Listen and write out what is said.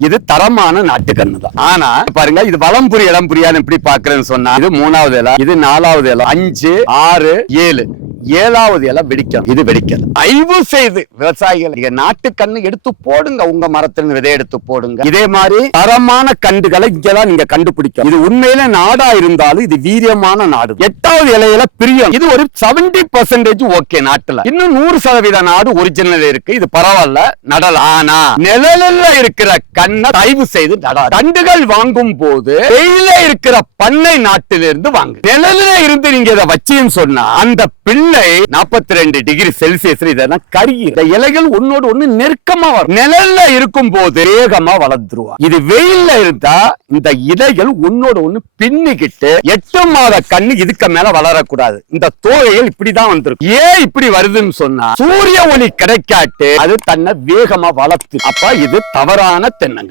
இது தரமான நாட்டுக்கண்ணு தான். ஆனா பாருங்க இது வளம் புரி இடம் புரியான்னு எப்படி பாக்குறேன்னு சொன்னா இது மூணாவது இலை இது நாலாவது இலை அஞ்சு ஆறு ஏழு. ஏழாவது இலை வெடிக்கும் இது வெடிக்காது ஐவு செய்து விவசாயிகள் நீங்க நாட்டு கண்ணு எடுத்து போடுங்க உங்க மரத்துல விதை எடுத்து போடுங்க. இதே மாதிரி தரமான கண்டுகளை இங்கதான் நீங்க கண்டுபிடிக்கும் இது உண்மையில நாடா இருந்தாலும் இது வீரியமான நாடு. எட்டாவது இலையில பிரியம். இது ஒரு 70% பர்சன்டேஜ் ஓகே நாட்டுல. இன்னும் நூறு சதவீத நாடு ஒரிஜினல் இருக்கு. இது பரவாயில்ல நடல. ஆனா நிழல்ல இருக்கிற கண்ணை தயவு செய்து நட கண்டுகள் வாங்கும் போது வெயில இருக்கிற பண்ணை நாட்டிலிருந்து வாங்க. நிழல இருந்து நீங்க இதை வச்சீன்னு சொன்னா அந்த பிள்ளை 42 ரெண்டு டிகிரி செல்சியஸ் இதெல்லாம் கருகி இந்த இலைகள் ஒன்னோடு ஒண்ணு நெருக்கமா வரும். நிழல்ல இருக்கும் போது வேகமா வளர்ந்துருவா. இது வெயில்ல இருந்தா இந்த இலைகள் ஒன்னோட ஒண்ணு பின்னிக்கிட்டு எட்டு மாத கண்ணு இதுக்கு மேல வளரக்கூடாது. இந்த தோகைகள் இப்படிதான் வந்திருக்கும். ஏன் இப்படி வருதுன்னு சொன்னா சூரிய ஒளி கிடைக்காட்டு அது தன்னை வேகமா வளர்த்து. அப்ப இது தவறான தென்னங்கள்